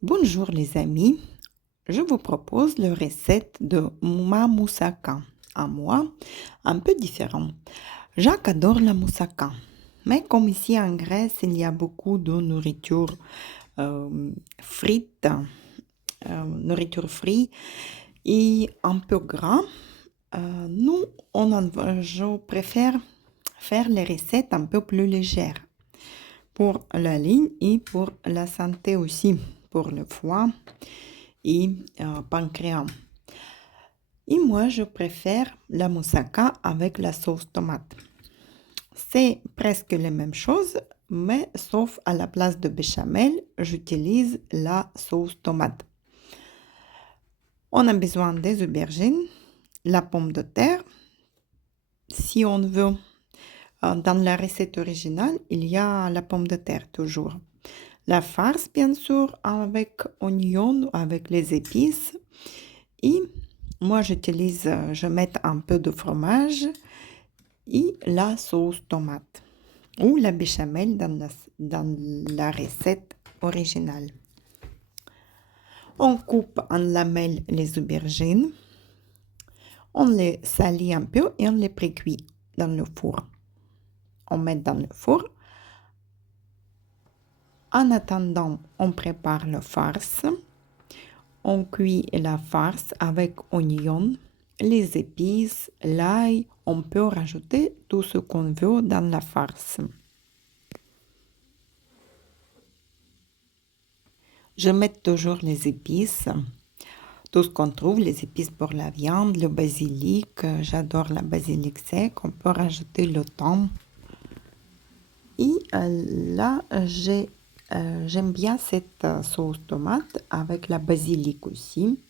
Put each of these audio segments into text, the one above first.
Bonjour les amis, je vous propose la recette de ma moussaka. À moi, un peu différent. Jacques adore la moussaka, mais comme ici en Grèce, il y a beaucoup de nourriture frite, nourriture frite et un peu gras. Nous, je préfère faire les recettes un peu plus légères pour la ligne et pour la santé aussi, pour le foie et pancréas. Et moi, je préfère la moussaka avec la sauce tomate. C'est presque les mêmes choses, mais sauf à la place de béchamel, j'utilise la sauce tomate. On a besoin des aubergines, la pomme de terre. Si on veut, dans la recette originale, il y a la pomme de terre toujours. La farce, bien sûr, avec oignon, avec les épices. Et moi, je mets un peu de fromage et la sauce tomate ou la béchamel dans la recette originale. On coupe en lamelles les aubergines, on les salit un peu et on les précuit dans le four. On met dans le four. En attendant, on prépare la farce. On cuit la farce avec oignon, les épices, l'ail. On peut rajouter tout ce qu'on veut dans la farce. Je mets toujours les épices, tout ce qu'on trouve, les épices pour la viande, le basilic. J'adore la basilic sec. On peut rajouter le thym. Et là, j'aime bien cette sauce tomate avec la basilic aussi.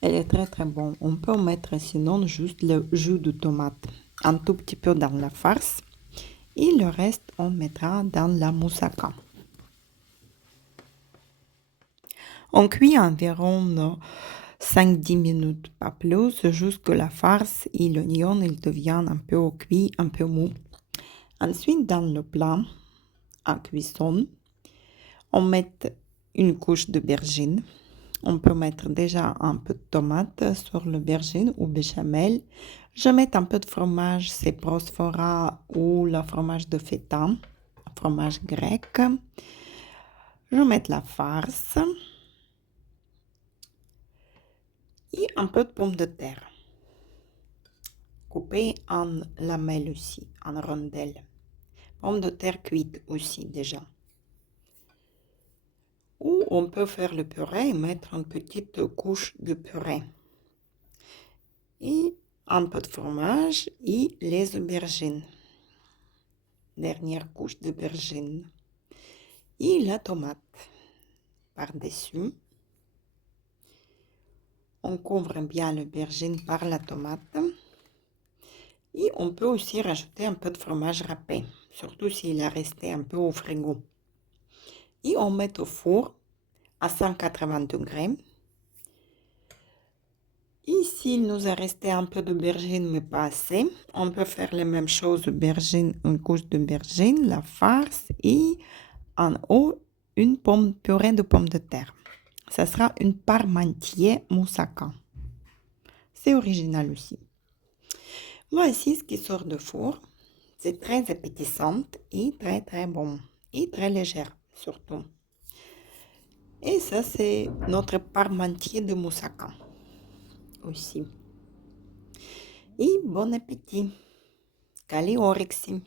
Elle est très très bonne. On peut mettre sinon juste le jus de tomate, un tout petit peu dans la farce. Et le reste, on mettra dans la moussaka. On cuit environ 5-10 minutes, pas plus, jusqu'à la farce et l'oignon il devient un peu cuit, un peu mou. Ensuite, dans le plat à cuisson, on met une couche d'aubergine. On peut mettre déjà un peu de tomate sur l'aubergine ou béchamel. Je mets un peu de fromage, c'est Prosphora ou le fromage de feta, fromage grec. Je mets la farce et un peu de pommes de terre, coupées en lamelles aussi, en rondelles. Pommes de terre cuites aussi déjà. Ou on peut faire le purée et mettre une petite couche de purée. Et un peu de fromage et les aubergines. Dernière couche d'aubergine. Et la tomate par-dessus. On couvre bien l'aubergine par la tomate. Et on peut aussi rajouter un peu de fromage râpé, surtout s'il a resté un peu au frigo. Et on met au four à 180 degrés. Et s'il nous a resté un peu d'aubergine, mais pas assez, on peut faire les mêmes choses, aubergine, une couche d'aubergine, la farce et en haut, une purée de pommes de terre. Ça sera une parmentier moussaka. C'est original aussi. Voici ce qui sort de four. C'est très appétissant et très très bon. Et très légère surtout. Et ça, c'est notre parmentier de moussaka aussi. Et bon appétit. Καλή όρεξη.